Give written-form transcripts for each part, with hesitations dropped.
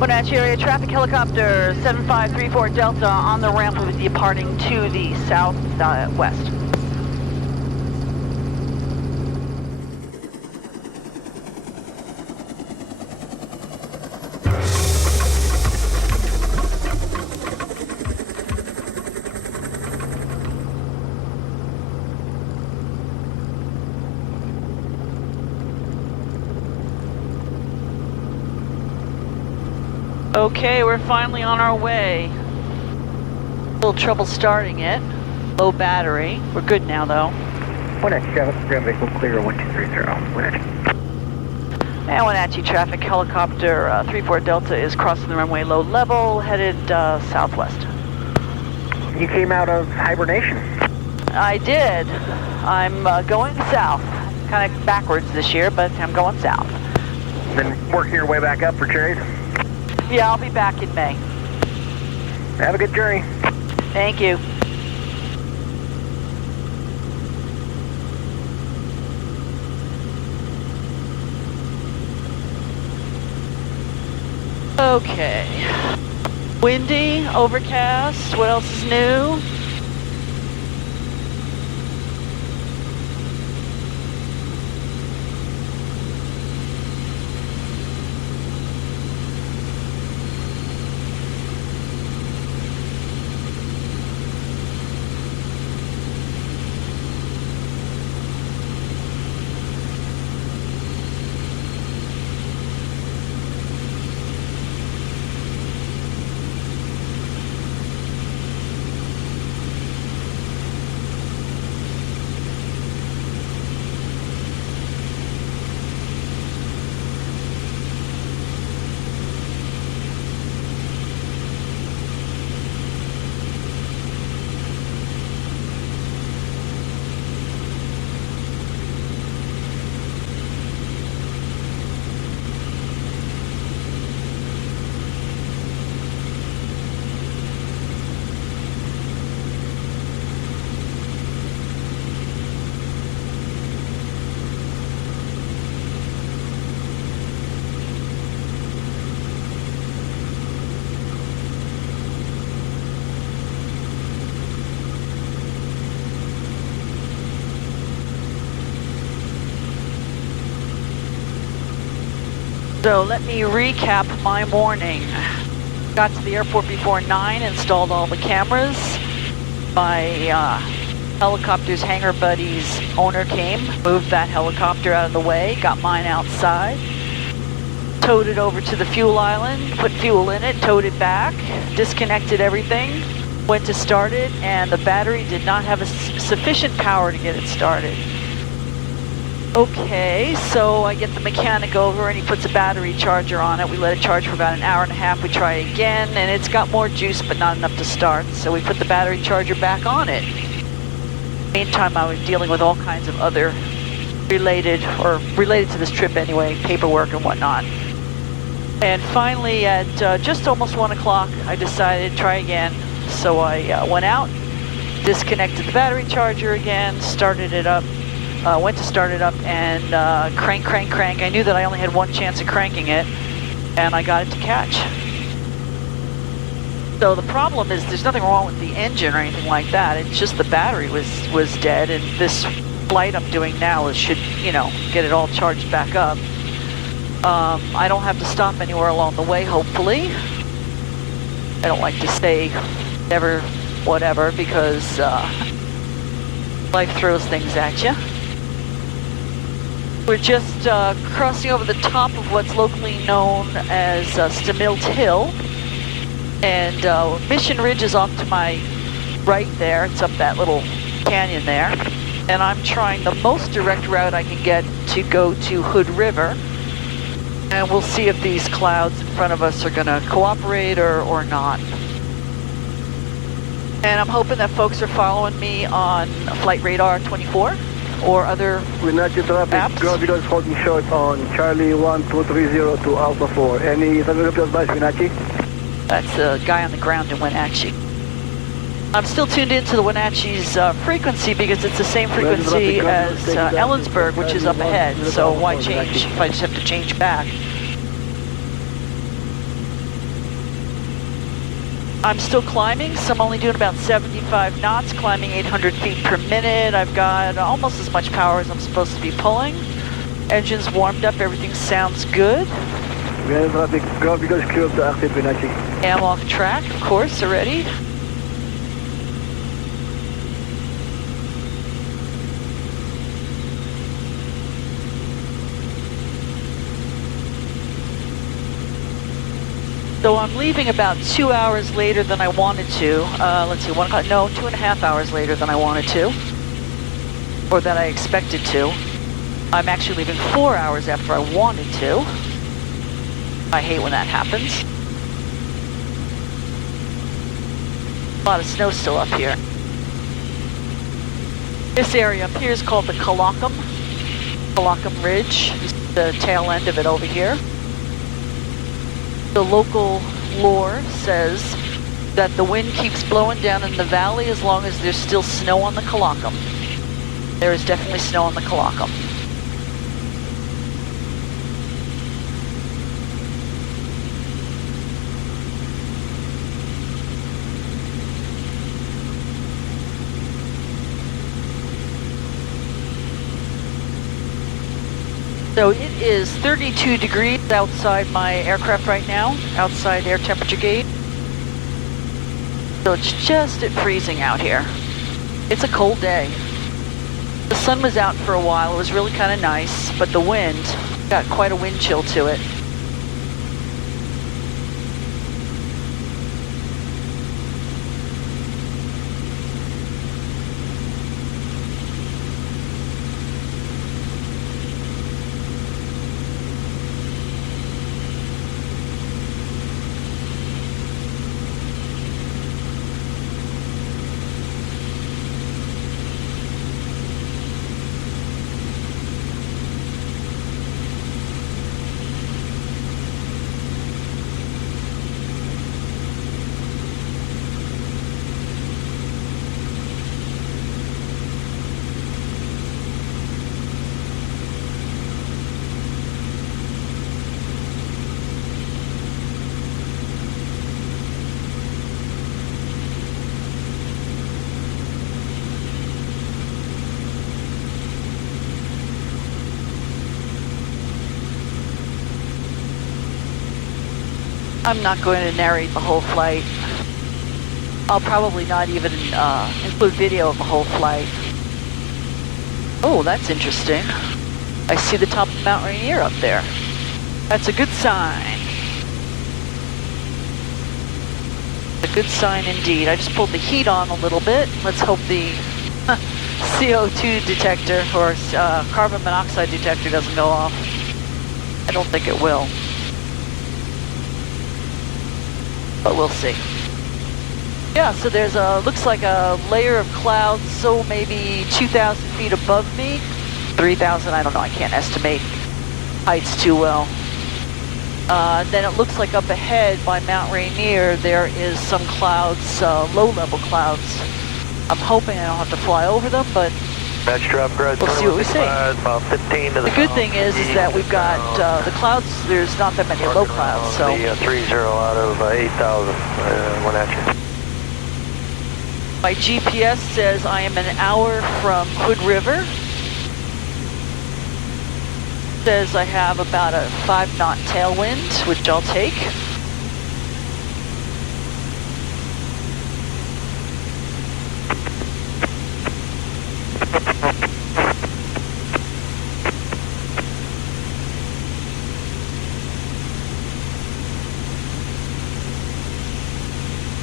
Wenatchee area traffic helicopter 7534 Delta on the ramp will be departing to the southwest. Okay, we're finally on our way. A little trouble starting it. Low battery. We're good now, though. Wenatchee traffic, ground vehicle clear 1230. Wenatchee. And Wenatchee traffic helicopter 34 Delta is crossing the runway low level, headed southwest. You came out of hibernation. I did. I'm going south. Kind of backwards this year, but I'm going south. Then working your way back up for cherries. Yeah, I'll be back in May. Have a good journey. Thank you. Okay. Windy, overcast, what else is new? So let me recap my morning. Got to the airport before 9, installed all the cameras. My helicopter's hangar buddy's owner came, moved that helicopter out of the way, got mine outside, towed it over to the fuel island, put fuel in it, towed it back, disconnected everything, went to start it, and the battery did not have sufficient power to get it started. Okay, so I get the mechanic over and he puts a battery charger on it. We let it charge for about an hour and a half. We try again and it's got more juice but not enough to start. So we put the battery charger back on it. Meantime, I was dealing with all kinds of other related to this trip anyway, paperwork and whatnot. And finally at just almost 1 o'clock, I decided to try again. So I went out, disconnected the battery charger again, started it up. Went to start it up and crank. I knew that I only had one chance of cranking it, and I got it to catch. So the problem is there's nothing wrong with the engine or anything like that. It's just the battery was dead, and this flight I'm doing now should, you know, get it all charged back up. I don't have to stop anywhere along the way, hopefully. I don't like to say never whatever because life throws things at you. We're just crossing over the top of what's locally known as Stamilt Hill. And Mission Ridge is off to my right there. It's up that little canyon there. And I'm trying the most direct route I can get to go to Hood River. And we'll see if these clouds in front of us are going to cooperate or not. And I'm hoping that folks are following me on Flight Radar 24. Or other Wenatchee traffic, apps. ground vehicle is holding short on Charlie 1230 to Alpha 4. Any traffic advice, Wenatchee? That's the guy on the ground in Wenatchee. I'm still tuned into the Wenatchee's frequency because it's the same frequency as Ellensburg, which is up ahead. So why change if I just have to change back? I'm still climbing, so I'm only doing about 75 knots, climbing 800 feet per minute. I've got almost as much power as I'm supposed to be pulling. Engine's warmed up, everything sounds good. We have traffic, ground because clear to active Wenatchee. Am off track, of course, already. So I'm leaving about 2 hours later than I wanted to. Let's see, 1 o'clock, no, 2.5 hours later than I wanted to, or that I expected to. I'm actually leaving 4 hours after I wanted to. I hate when that happens. A lot of snow still up here. This area up here is called the Kalakam Ridge. This is the tail end of it over here. The local lore says that the wind keeps blowing down in the valley as long as there's still snow on the Kalakam. There is definitely snow on the Kalakam. So it is 32 degrees outside my aircraft right now, outside air temperature gauge. So it's just at freezing out here. It's a cold day. The sun was out for a while, it was really kind of nice, but the wind got quite a wind chill to it. I'm not going to narrate the whole flight. I'll probably not even include video of the whole flight. Oh, that's interesting. I see the top of Mount Rainier up there. That's a good sign. A good sign indeed. I just pulled the heat on a little bit. Let's hope the CO2 detector or carbon monoxide detector doesn't go off. I don't think it will. But we'll see. Yeah, so there's looks like a layer of clouds, so maybe 2,000 feet above me. 3,000, I don't know, I can't estimate heights too well. Then it looks like up ahead by Mount Rainier, there is some clouds, low-level clouds. I'm hoping I don't have to fly over them, but we'll see what we see. About 15 to the good thing is that we've got the clouds, there's not that many low clouds, so. The 30 out of 8,000, Wenatchee. My GPS says I am an hour from Hood River. Says I have about a 5-knot tailwind, which I'll take.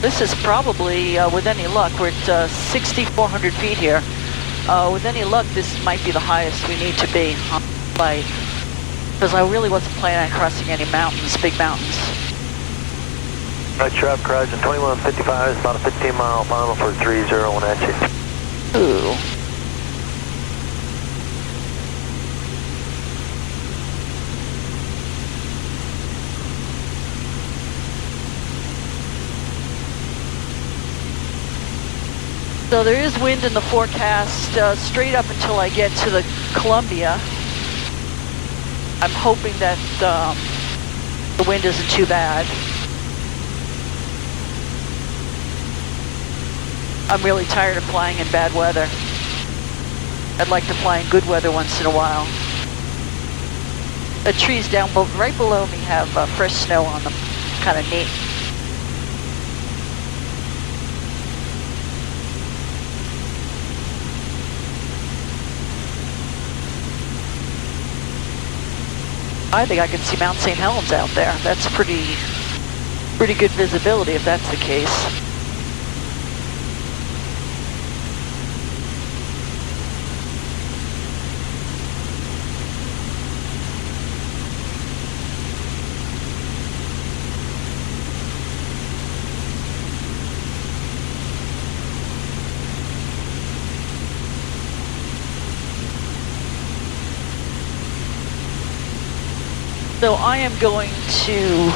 This is probably, with any luck, we're at 6,400 feet here. With any luck, this might be the highest we need to be on the flight. Because I really wasn't planning on crossing any mountains, big mountains. Right, traffic horizon 2155 is about a 15-mile final for 30 Wenatchee. Ooh. So there is wind in the forecast straight up until I get to the Columbia. I'm hoping that the wind isn't too bad. I'm really tired of flying in bad weather. I'd like to fly in good weather once in a while. The trees down right below me have fresh snow on them. Kind of neat. I think I can see Mount St. Helens out there. That's pretty good visibility if that's the case. So I am going to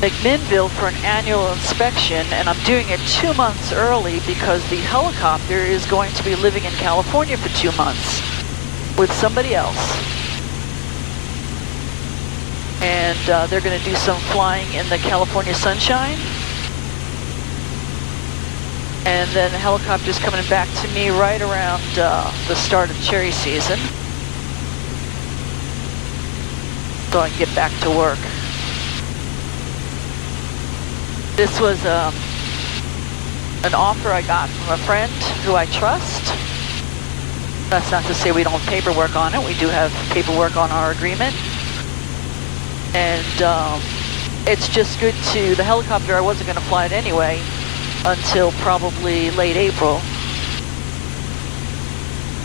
McMinnville for an annual inspection, and I'm doing it 2 months early because the helicopter is going to be living in California for 2 months with somebody else. And they're going to do some flying in the California sunshine. And then the helicopter's coming back to me right around the start of cherry season, so I can get back to work. This was an offer I got from a friend who I trust. That's not to say we don't have paperwork on it. We do have paperwork on our agreement. And it's just good to, the helicopter, I wasn't going to fly it anyway until probably late April.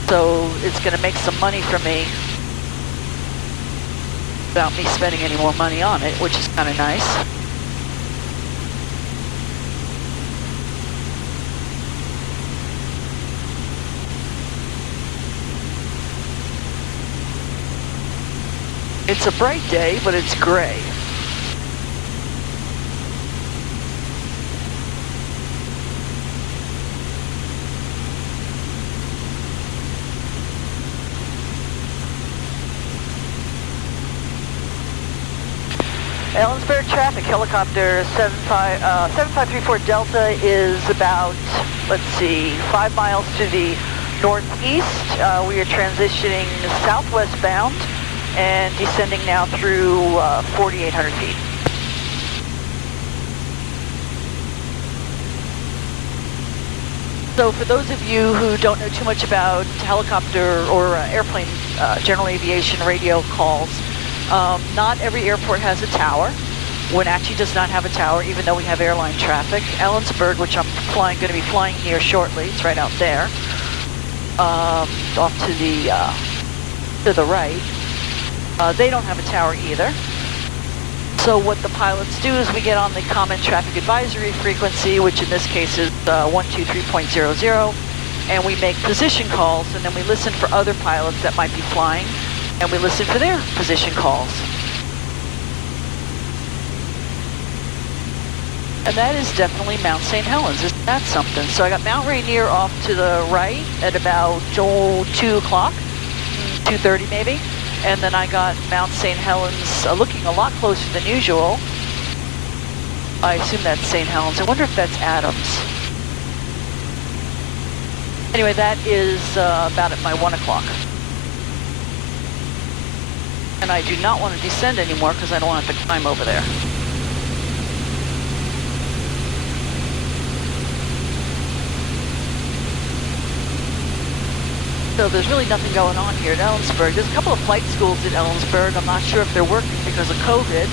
So it's going to make some money for me without me spending any more money on it, which is kind of nice. It's a bright day, but it's gray. Ellensburg traffic, helicopter 7534 Delta is about, let's see, 5 miles to the northeast. We are transitioning southwest bound and descending now through 4,800 feet. So for those of you who don't know too much about helicopter or airplane, general aviation radio calls, not every airport has a tower. Wenatchee does not have a tower, even though we have airline traffic. Ellensburg, which I'm going to be flying near shortly, it's right out there, off to the right. They don't have a tower either. So what the pilots do is we get on the common traffic advisory frequency, which in this case is 123.00, and we make position calls, and then we listen for other pilots that might be flying, and we listen for their position calls. And that is definitely Mount St. Helens. Isn't that something? So I got Mount Rainier off to the right at about 2 o'clock, 2:30 maybe. And then I got Mount St. Helens looking a lot closer than usual. I assume that's St. Helens. I wonder if that's Adams. Anyway, that is about at my 1 o'clock. And I do not want to descend anymore because I don't want to have to climb over there. So there's really nothing going on here at Ellensburg. There's a couple of flight schools in Ellensburg. I'm not sure if they're working because of COVID.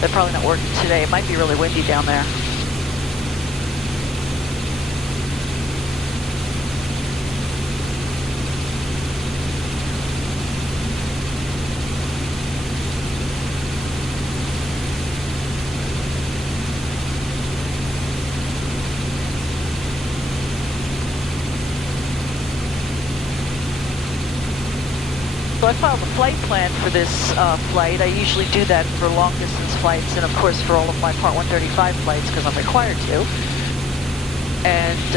They're probably not working today. It might be really windy down there. So I filed a flight plan for this flight. I usually do that for long distance flights and of course for all of my Part 135 flights because I'm required to. And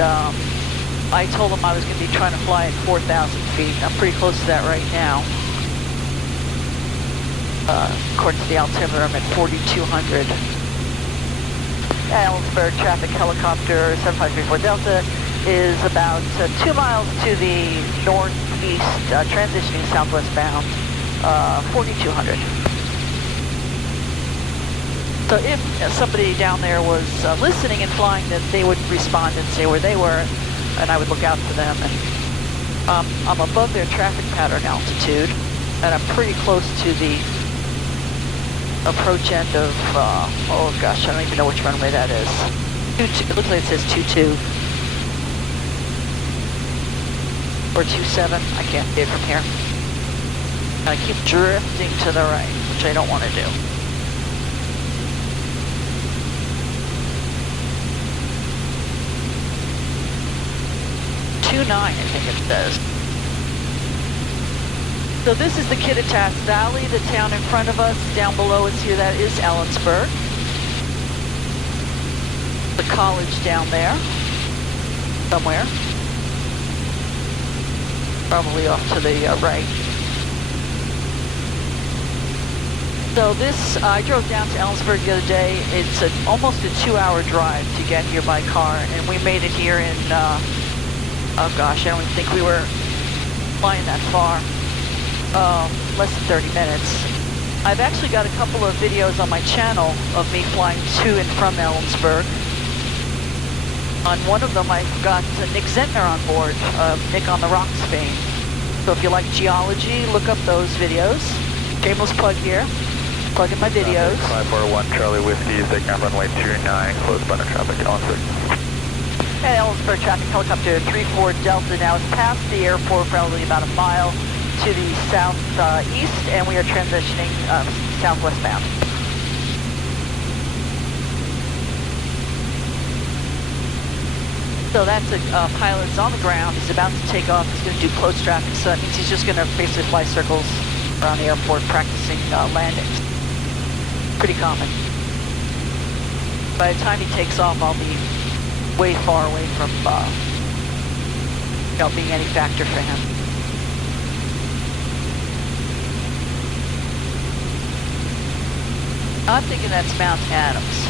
I told them I was going to be trying to fly at 4,000 feet. I'm pretty close to that right now. According to the altimeter, I'm at 4,200. Ellensburg traffic helicopter 7534 Delta is about 2 miles to the northeast, transitioning southwest bound, 4200. So if somebody down there was listening and flying, then they would respond and say where they were, and I would look out for them. And I'm above their traffic pattern altitude, and I'm pretty close to the approach end of, oh gosh, I don't even know which runway that is. 22, it looks like it says 22. Or 27, I can't see it from here. And I keep drifting to the right, which I don't want to do. 29, I think it says. So this is the Kittitas Valley, the town in front of us. Down below us here, that is Ellensburg. The college down there, somewhere. Probably off to the right. So this, I drove down to Ellensburg the other day. It's almost a 2-hour drive to get here by car, and we made it here in, oh gosh, I don't even think we were flying that far. Less than 30 minutes. I've actually got a couple of videos on my channel of me flying to and from Ellensburg. On one of them, I've got Nick Zentner on board, Nick on the Rocks fame. So if you like geology, look up those videos. Shameless plug here. Plug in my videos. 541 Charlie Whiskey, take on runway 29, close bunner traffic, Ellensburg. And Ellensburg traffic helicopter 34 Delta now is past the airport, probably about a mile to the southeast, and we are transitioning southwest bound. So that's a pilot's on the ground. He's about to take off. He's going to do close traffic, so that means he's just going to basically fly circles around the airport practicing landings. Pretty common. By the time he takes off, I'll be way far away from being any factor for him. I'm thinking that's Mount Adams.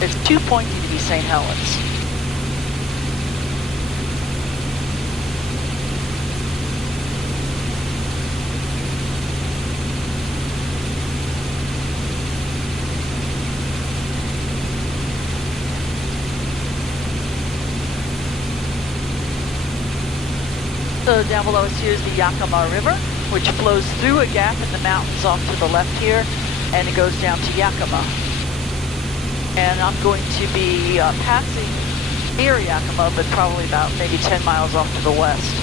It's too pointy to be St. Helens. So down below us here is the Yakima River, which flows through a gap in the mountains off to the left here, and it goes down to Yakima. And I'm going to be passing near Yakima, but probably about maybe 10 miles off to the west.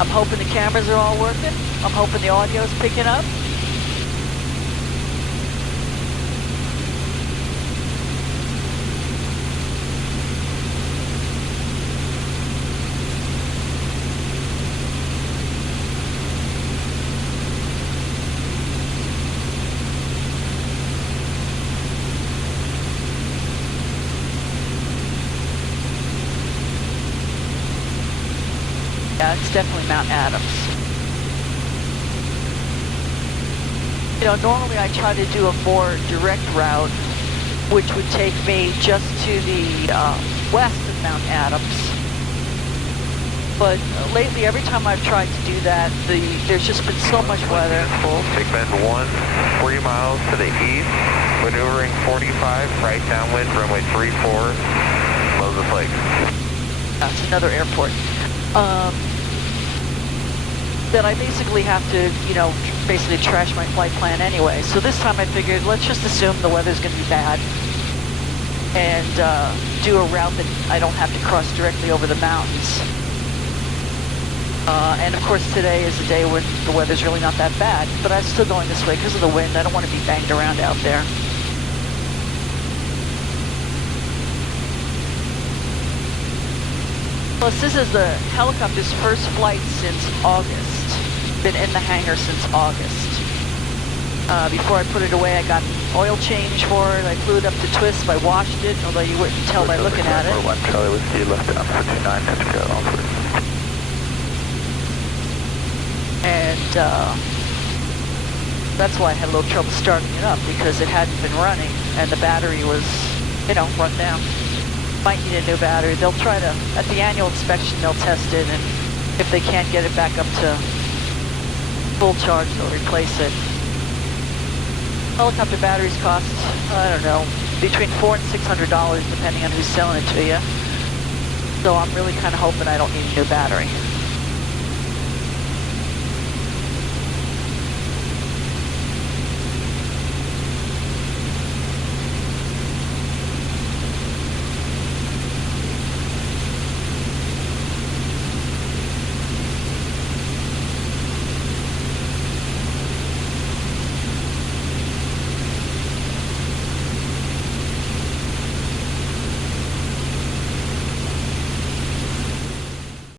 I'm hoping the cameras are all working. I'm hoping the audio's picking up. Yeah, it's definitely Mount Adams. You know, normally I try to do a more direct route, which would take me just to the west of Mount Adams. But lately, every time I've tried to do that, there's just been so much weather. Take bend 40 miles to the east, maneuvering 45, right downwind, runway 34, close the flag. That's another airport. That I basically have to, you know, basically trash my flight plan anyway. So this time I figured, let's just assume the weather's going to be bad and do a route that I don't have to cross directly over the mountains. And of course today is a day when the weather's really not that bad, but I'm still going this way because of the wind. I don't want to be banged around out there. Plus, this is the helicopter's first flight since August. Been in the hangar since August. Before I put it away, I got an oil change for it. I flew it up to twist. I washed it, although you wouldn't tell by looking at it. 1 Charlie Whiskey, left down 59, touch go, that's why I had a little trouble starting it up, because it hadn't been running and the battery was, you know, run down. Might need a new battery. They'll try to, at the annual inspection, they'll test it, and if they can't get it back up to full charge, they'll replace it. Helicopter batteries cost, I don't know, between $400 and $600 depending on who's selling it to you. So I'm really kind of hoping I don't need a new battery.